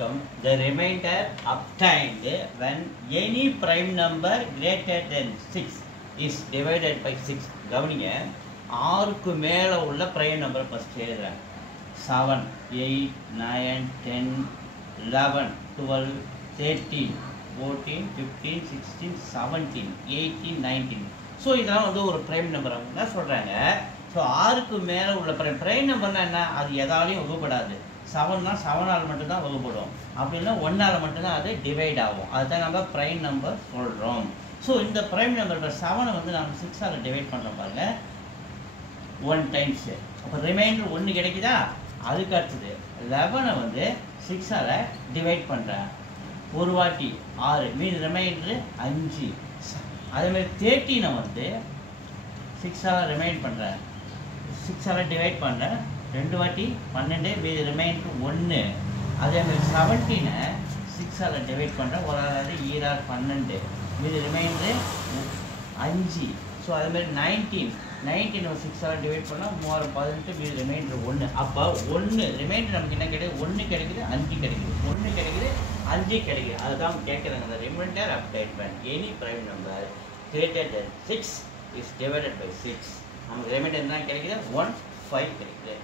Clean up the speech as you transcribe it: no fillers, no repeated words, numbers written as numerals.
The remainder obtained when any prime number greater than 6 is divided by 6. கவனிங்க, 6க்கு மேலே உள்ள prime number first எழுதுறேன். 7, 8, 9, 10, 11, 12, 13, 14, 15, 16, 17, 18, 19. So இதெல்லாம் வந்து ஒரு ப்ரைம் நம்பர் அவங்க தான் சொல்கிறாங்க. ஸோ 6க்கு மேலே உள்ள ப்ரைம் நம்பர்னால் என்ன? அது எதாலையும் வகுப்படாது. 7னா 7ஆல் மட்டும்தான் வகுப்படும். அப்படின்னா 1ஆல் மட்டும்தான் அது டிவைட் ஆகும். அதுதான் நம்ம ப்ரைம் நம்பர் சொல்கிறோம். ஸோ இந்த ப்ரைம் நம்பர் 7 வந்து நம்ம 6ஆல் டிவைட் பண்ணுறோம் பாருங்க, 1 டைம்ஸு. அப்போ ரிமைண்டர் 1 கிடைக்குதா? அதுக்கு அடுத்தது 11 வந்து 6ஆல் டிவைட் பண்ணுறேன், ஒரு வாட்டி 6, மீது ரிமைண்டரு 5. அதேமாதிரி 13 வந்து 6ஆல் ரிமைண்ட் பண்ணுறேன், 6ஆல் டிவைட் பண்ணுறேன், 2 வாட்டி 12, மீது ரிமைண்டர் 1. அதேமாதிரி 17 6ஆல் டிவைட் பண்ணுறேன், ஒரு ஆளாவது 7 12, மீது ரிமைண்டரு 5. ஸோ அதேமாதிரி 19 6ஆல் டிவைட் பண்ணால் 3 18, மீது ரிமைண்டர் 1. அப்போ 1 ரிமைண்டர் நமக்கு என்ன கிடைக்குது? 1 கிடைக்குது, 5 கிடைக்குது, 1 கிடைக்குது, 5 கிடைக்குது. அதுதான் கேட்குறாங்க. அந்த ரிமைண்டர் அப்டேட்மெண்ட் any prime number greater than 6 is divided by 6. நமக்கு ரிமைண்டர் என்ன கிடைக்குது? 1, 5 கிடைக்குது.